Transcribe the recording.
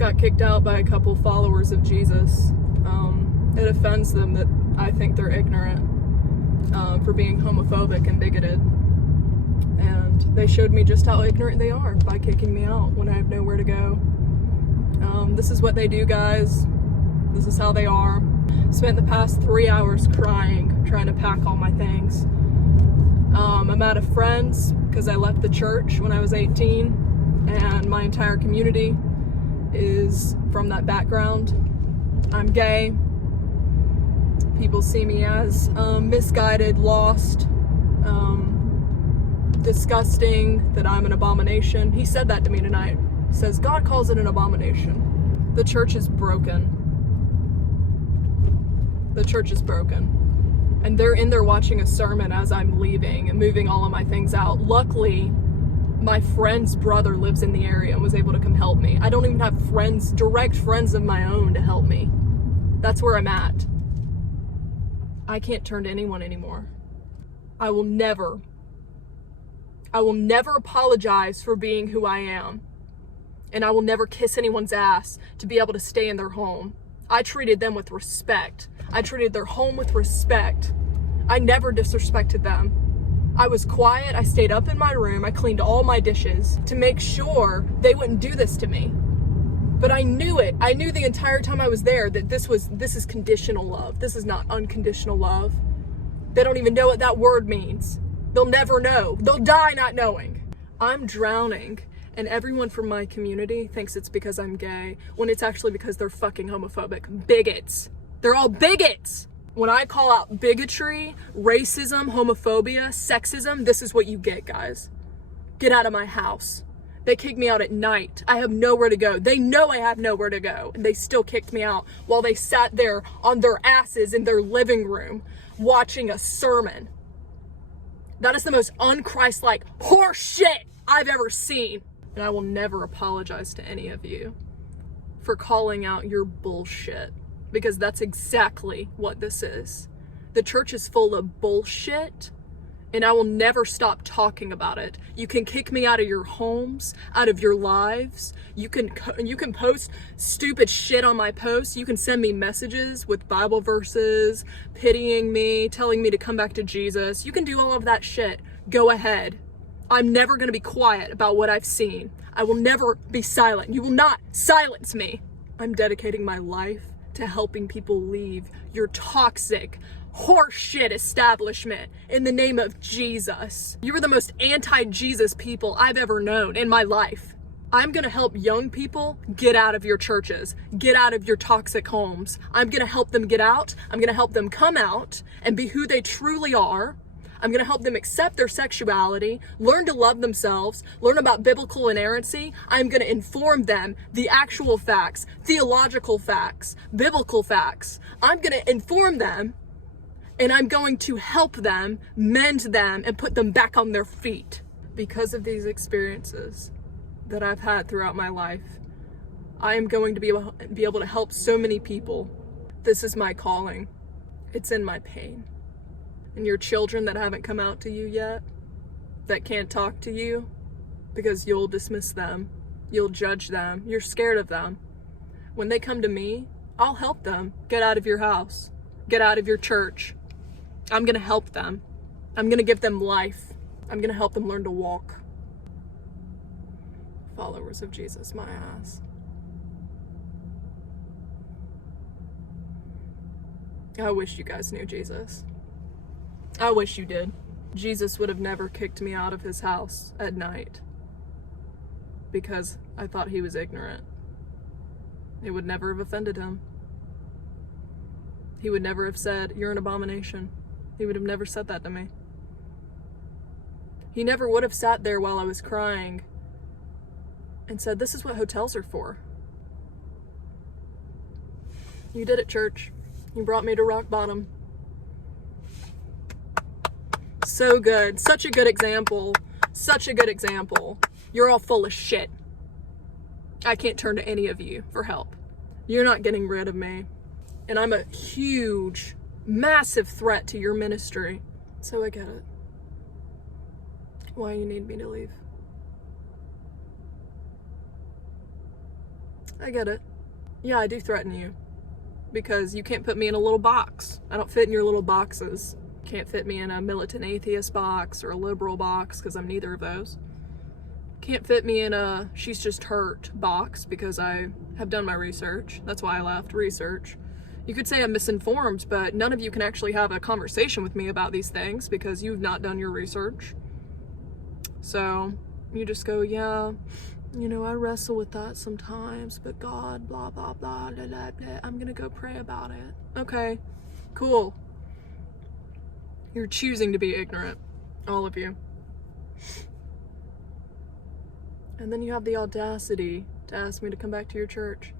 got kicked out by a couple followers of Jesus. It offends them that I think they're ignorant for being homophobic and bigoted. And they showed me just how ignorant they are by kicking me out when I have nowhere to go. This is what they do, guys. This is how they are. Spent the past 3 hours crying, trying to pack all my things. I'm out of friends because I left the church when I was 18, and my entire community is from that background. I'm gay. People see me as misguided, lost, disgusting, that I'm an abomination. He said that to me tonight. He says, God calls it an abomination. The church is broken. The church is broken. And they're in there watching a sermon as I'm leaving and moving all of my things out. Luckily, my friend's brother lives in the area and was able to come help me. I don't even have friends, direct friends of my own to help me. That's where I'm at. I can't turn to anyone anymore. I will never apologize for being who I am. And I will never kiss anyone's ass to be able to stay in their home. I treated them with respect. I treated their home with respect. I never disrespected them. I was quiet. I stayed up in my room. I cleaned all my dishes to make sure they wouldn't do this to me. But I knew it. I knew the entire time I was there that this is conditional love. This is not unconditional love. They don't even know what that word means. They'll never know. They'll die not knowing. I'm drowning, and everyone from my community thinks it's because I'm gay, when it's actually because they're fucking homophobic. Bigots. They're all bigots. When I call out bigotry, racism, homophobia, sexism, this is what you get, guys. Get out of my house. They kicked me out at night. I have nowhere to go. They know I have nowhere to go, and they still kicked me out while they sat there on their asses in their living room watching a sermon. That is the most un-Christ-like horse shit I've ever seen. And I will never apologize to any of you for calling out your bullshit, because that's exactly what this is. The church is full of bullshit, and I will never stop talking about it. You can kick me out of your homes, out of your lives. You can post stupid shit on my posts. You can send me messages with Bible verses, pitying me, telling me to come back to Jesus. You can do all of that shit. Go ahead. I'm never going to be quiet about what I've seen. I will never be silent. You will not silence me. I'm dedicating my life to helping people leave your toxic horseshit establishment in the name of Jesus. You are the most anti-Jesus people I've ever known in my life. I'm going to help young people get out of your churches, get out of your toxic homes. I'm going to help them get out. I'm going to help them come out and be who they truly are. I'm going to help them accept their sexuality, learn to love themselves, learn about biblical inerrancy. I'm going to inform them the actual facts, theological facts, biblical facts. I'm going to inform them, and I'm going to help them, mend them, and put them back on their feet. Because of these experiences that I've had throughout my life, I am going to be able to help so many people. This is my calling. It's in my pain. And your children that haven't come out to you yet, that can't talk to you because you'll dismiss them, you'll judge them, you're scared of them. When they come to me, I'll help them get out of your house, get out of your church. I'm going to help them. I'm going to give them life. I'm going to help them learn to walk. Followers of Jesus, my ass. I wish you guys knew Jesus. I wish you did. Jesus would have never kicked me out of his house at night because I thought he was ignorant. It would never have offended him. He would never have said, "You're an abomination." He would have never said that to me. He never would have sat there while I was crying and said, "This is what hotels are for." You did it, church. You brought me to rock bottom. So good. Such a good example. Such a good example. You're all full of shit. I can't turn to any of you for help. You're not getting rid of me. And I'm a huge, massive threat to your ministry. So I get it. Why you need me to leave. I get it. Yeah, I do threaten you. Because you can't put me in a little box. I don't fit in your little boxes. Can't fit me in a militant atheist box or a liberal box, because I'm neither of those. Can't fit me in a she's just hurt box, because I have done my research. That's why I left research. You could say I'm misinformed, but none of you can actually have a conversation with me about these things because you've not done your research. So you just go, yeah, you know, I wrestle with that sometimes, but God, blah, blah, blah, blah, blah, blah. I'm gonna go pray about it. Okay, cool. You're choosing to be ignorant, all of you. And then you have the audacity to ask me to come back to your church.